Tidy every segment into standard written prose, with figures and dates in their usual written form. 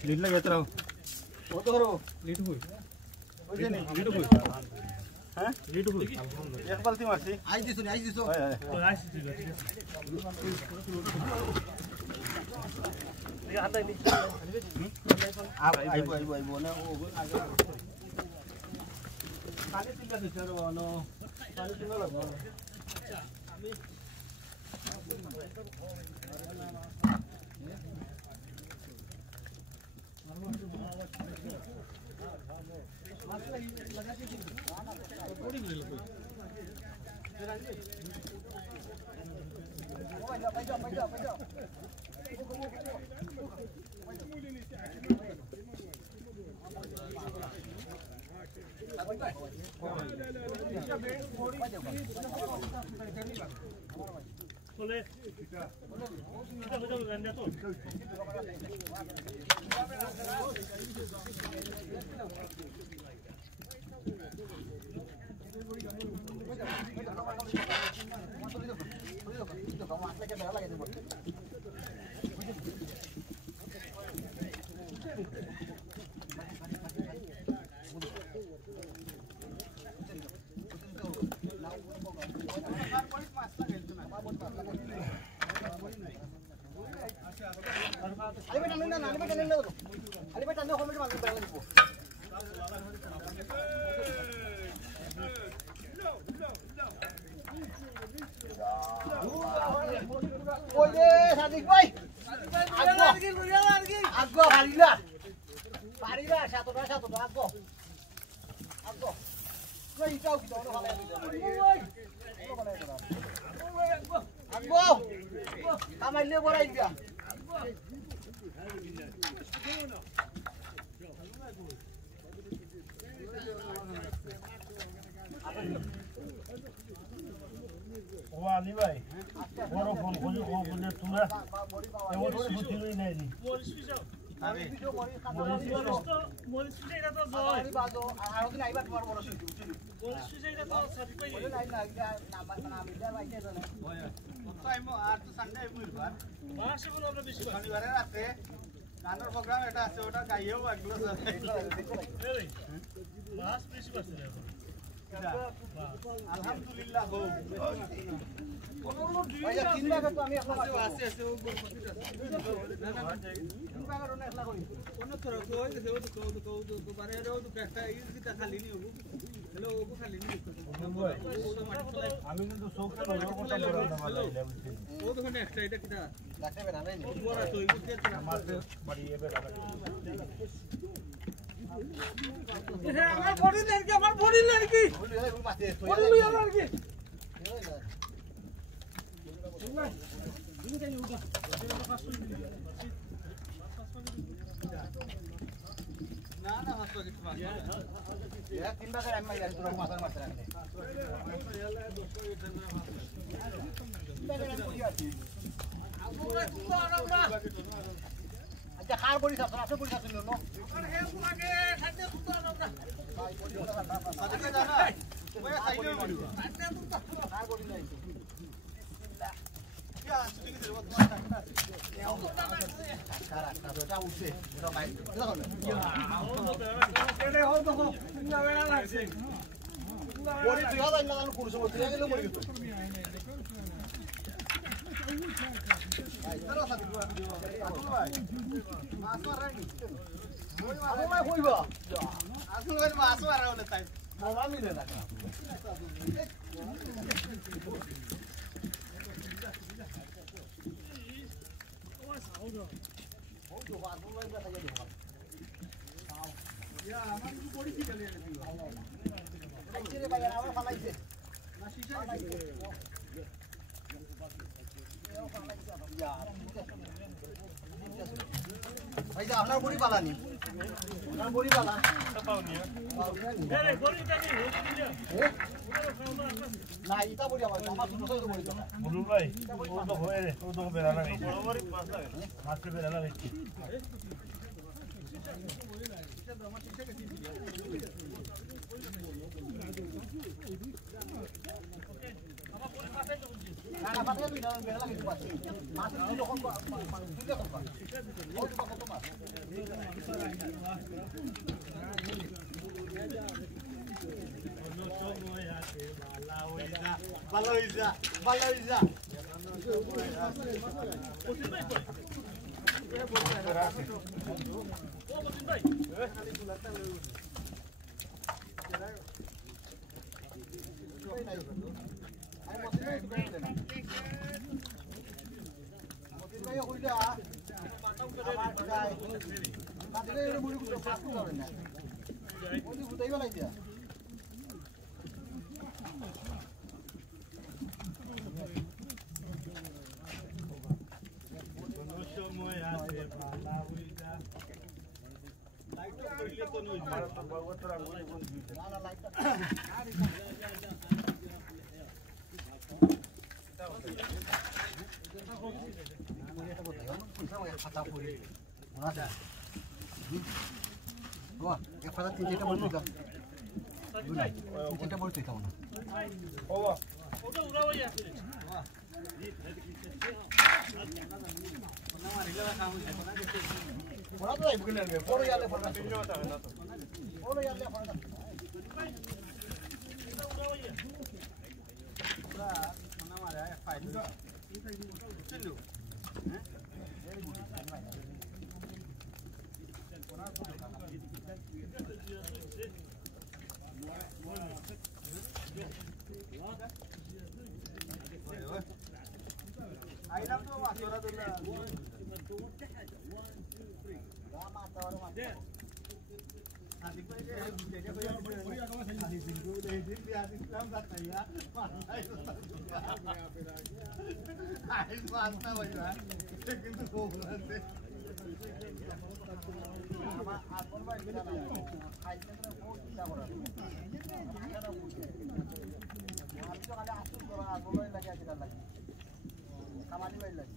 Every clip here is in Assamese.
लीड लगे तरह वो तो करो लीड हुई ओजे नहीं लीड हुई हैं लीड हुई एक बाल्टी मारसी आज दिसो हाय आज दिसो ये आता नहीं आइबो ना ओ आगे खाली तिनटा फिचर बनो खाली तिनटा लगो वाली भाई बड़ो फोन खोजो ओ बोले तुरा एवो थोड़ी बुद्धि नहीं नहीं मोरिस पिसो अरे मोरिस पिसो এটা তো জয় আরে বাজো আর দিন আইবা তোমার বড় শুনছি মোরিস পিসো এটা তো সত্যি বলে নাই না নাম ইদার বাইতে জানে হয় টাইম আর তো সানডে বুধবার মাসে বলে আমরা বেশি শনিবারে রাতে গানের প্রোগ্রাম এটা আছে ওটা গাইও একগুলো এই মাস বেশি পাচ্ছে আলহামদুলিল্লাহ হো ভাইয়া তিন ভাগে তো আমি একলা আছে ও কমপ্লিট আছে না তিন ভাগের অনেক একলা করি কোন তোর কই গেছে ও তো বারে ও তো একটা এই কিটা খালি নি হবো হ্যালো ও খালি নি আমি কিন্তু সৌকে লও কোনটা বড় না ভালো ও তো কোন একটা এটা কিটা রাখতে হবে না নাই বড় তো এই করতে আমার বড়ি এবে লাগা আমার বডি লড়কি বডি লই আমার কি না না হাসো কিছু বাকি এ তিন ভাগের আমি মাইরা তোর মাথার মারতে রাখলে আচ্ছা খার বড়ি সাথে আছে বড়ি সাথে নো আর হে লাগে খাতে কুতো না ভাই বড়ি সাথে জানা ওই সাইডে বড়ি খাতে কুতো খার বড়ি নাই কি আছে ঠিক আছে তোমার টাকা খারা কাটা উঠে এটা ভাই দেখো এটা হল দেখো না বেড়া লাগছে বড়ি তুই হাজার না জানো কোন সময় তুই গেলে বড়ি গেতো ভাই চলো সাথে ভাই মাছ মারানি আমি ভাই কইবা আসল ভাই মাছ মারাও না তাই মামা মিলে না আমার কি বড়ি কি গেলে আইছে রে ভাই আমার ফালাইছে না শিশা লাইছে ভাই যা আপনার বড়ি পালানি আপনার বড়ি পালা পাওনি আরে বড়িটা কি হচ্ছে না এটা বড়ি আমার শুনছো তো বড়ি বলু ভাই ও তো হয়ে রে ও তো বেলা লাগে বড় বড়ি মাছ লাগে মাছ বেলা লাগে Nah, pakai itu dalam bela lagi buat. Masih itu lokon juga kok. Oh, itu kok Mas. Baloiza. Wah, yang pada tinjau boleh juga. Tinjau boleh juga mana? Oh, udah urawa ya. Mana tuh ibu kenal dia? Poro ya le poro. Poro ya le poro. Urawa ya. Mana mana ya? Five. Cilu. Very good. Ayam tuh mas, suara dulu. Adik gue dia budaya gue yang beri aku masih di sini di Islam kata ya. Ais masta wajah. କିନ୍ତୁ କୋଉଲାତେ ଆମ ଆପଣ ଭାଇ ବିନା ଖାଇତେ ପୁରା ବହୁତ ଚିନ୍ତା କର ଆମ ତ ଖାଲି ଆସୁ କର ଆଗୋ ଭାଇ ଲାଗି ଆଜି ଲାଗି କାମାଲି ଭାଇ ଲାଗି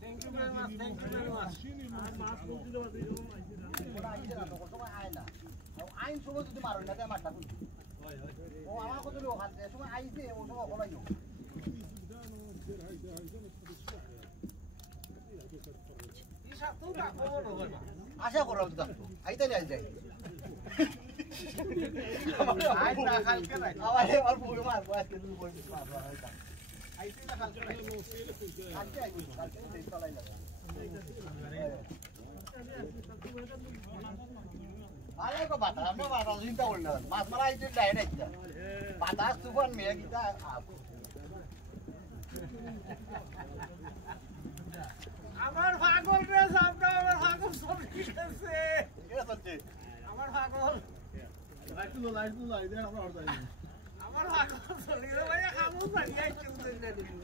thank you very much mass बोलती तो बात है बोला आइছে না তো কত আয় না আইন সময় যদি মারো না তে মারটা ও আমার কত লোক আছে সময় আইছে ও সময় হলাইও আশা করলাম তো আইতে যাই যাই আই না কালকে নাই আমার আর পুরো মার বয়স কে তুমি বলছিস বাবা আইতে না কালকে নাই কালকে আইবি কালকে দেই চলাই লাগা আলে কো বাতা আমরা বাতা চিন্তা করলাম মাছ মারা আইতে যাই না এটা বাতাস তুফান মেয়ে কিটা আমার পাগল রে সামনে আমার পাগল সব কিছে কে চলছে আমার পাগল লাইট লাই দে আমরা অর্ডার দিই আমার পাগল চলি রে ভাই কামু পানি আইছে উদয় না দিবি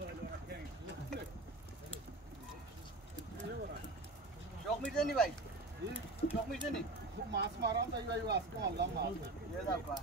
শক মিটে নি ভাই শক মিটে নি খুব মাছ মারাও তাই ভাই আজকে মারলাম মাছ এ দাও পা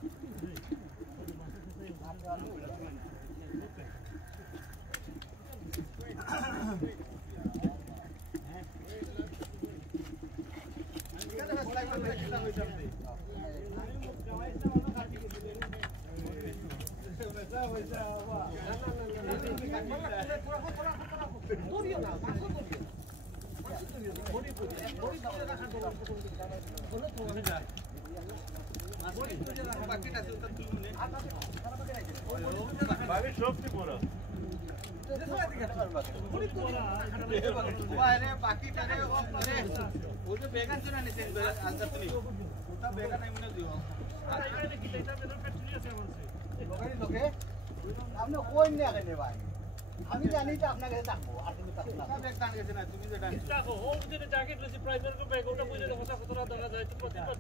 আমি জানি তো আপনার কাছে থাকবো আর তুমি থাকবো না ব্যাগ টান গেছে না তুমি যেটা দেখো ও যদি জ্যাকেট লসি প্রাইমার কো ব্যাগ ওটা বুঝে দেখো কতটা টাকা যায় তো প্রতিবার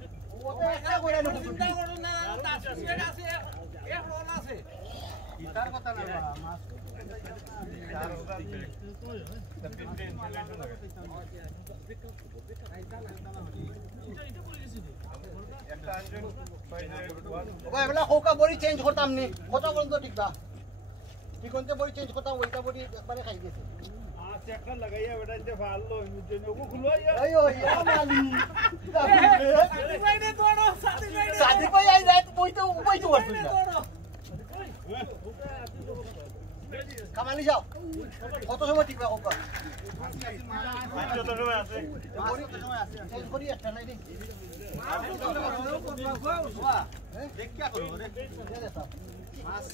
ওটা একটা কইরা না চিন্তা করো না তার সিট আছে এক রোল আছে ইতার কথা না মাছ চার ওভার ব্যাগ তো 15 ইনফ্লেশন লাগে এটা করে গেছি একটা 105 ওই বলা হোকা বড়ি চেঞ্জ করতাম নি কত পর্যন্ত টিকবা কি কোনতে বড়ি চেঞ্জ করতাম ওইটা বড়ি একবারে খাই গেছে চেকটা লাগাইয়া বেটাইতে ভালো জন্য ওগো খুলো আইও ইয়া মালি ভাইনে তোর তো পারছিস না কামালি যাও কত সময় টিকবে কোকা কত সময় আছে তেল করি একটা নাই রে দেখ কি করব রে মাছ